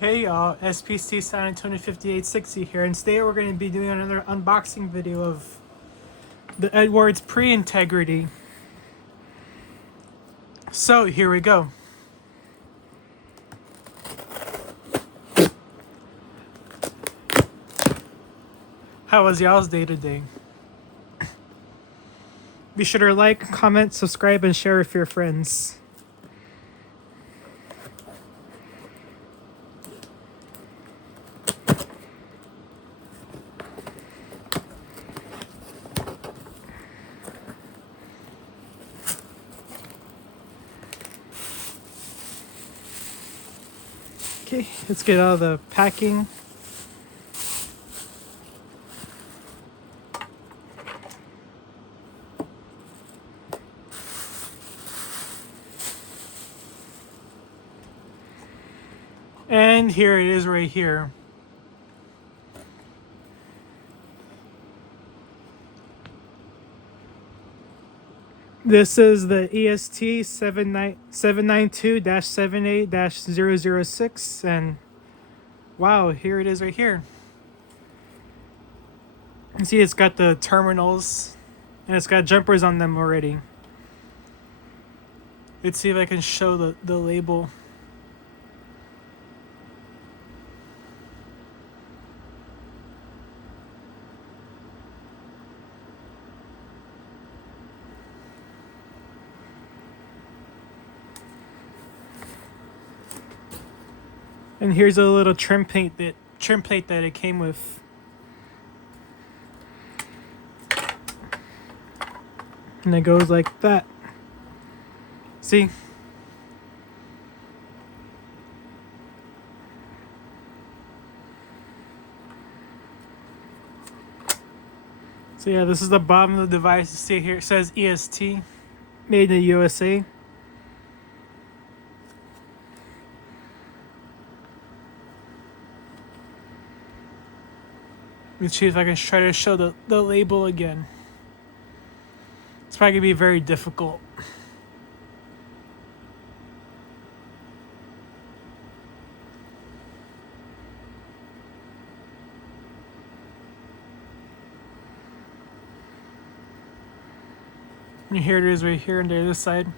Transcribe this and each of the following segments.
Hey y'all, SPC San Antonio 5860 here, and today we're going to be doing another unboxing video of the EST Pre Integrity. So here we go. How was y'all's day today? Be sure to like, comment, subscribe, and share with your friends. Okay, let's get out of the packing. And here it is right here. This is the EST 792-78-006, and wow, here it is right here. You see it's got the terminals, and it's got jumpers on them already. Let's see if I can show the label. And here's a little trim plate that it came with. And it goes like that. See? So yeah, this is the bottom of the device. You see here, it says EST, made in the USA. Let's see if I can try to show the label again. It's probably gonna be very difficult. And here it is right here on the other side.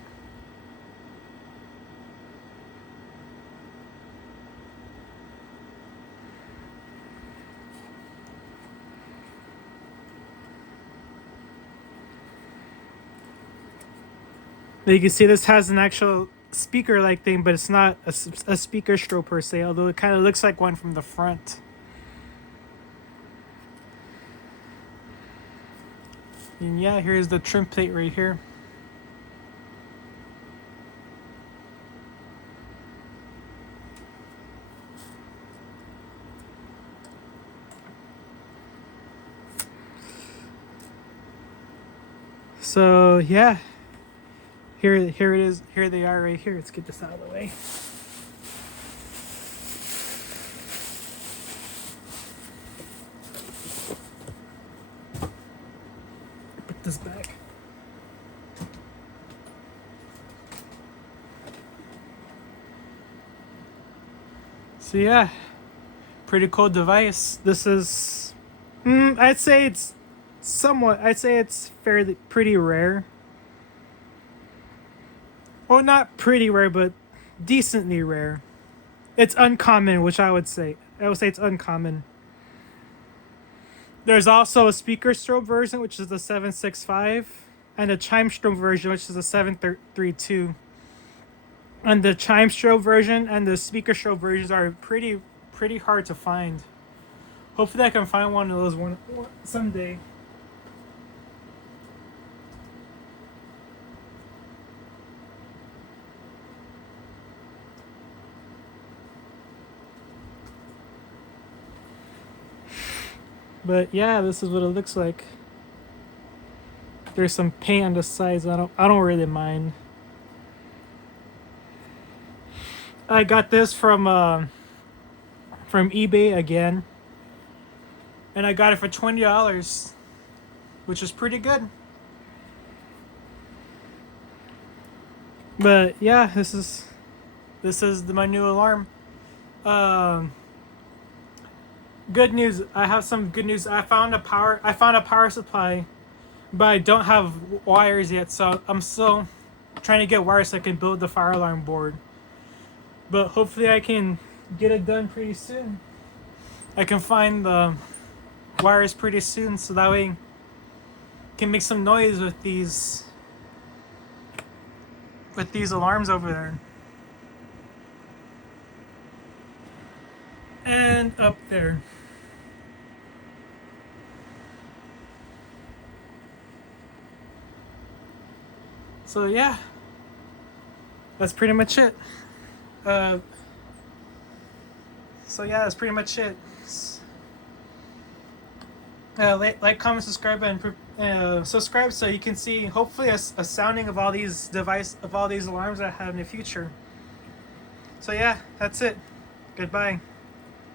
You can see this has an actual speaker-like thing, but it's not a speaker strobe per se, although it kind of looks like one from the front. And yeah, here's the trim plate right here. So yeah, here it is. Here they are right here. Let's get this out of the way. Put this back. So yeah, pretty cool device. This is, I'd say it's pretty rare. Well, not pretty rare, but decently rare. It's uncommon, which I would say. I would say it's uncommon. There's also a speaker strobe version, which is the 765, and a chime strobe version, which is the 732. And the chime strobe version and the speaker strobe versions are pretty hard to find. Hopefully I can find one of those someday. But yeah, this is what it looks like. There's some paint on the sides. I don't really mind. I got this from eBay again, and I got it for $20, which is pretty good. But yeah, this is my new alarm. Good news. I have some good news. I found a power supply, but I don't have wires yet. So I'm still trying to get wires so I can build the fire alarm board. But hopefully I can get it done pretty soon. I can find the wires pretty soon, so that way I can make some noise with these alarms over there. And up there. So yeah, that's pretty much it. So yeah, that's pretty much it. Like, comment, subscribe, and subscribe so you can see hopefully a sounding of all these alarms I have in the future. So yeah, that's it. Goodbye.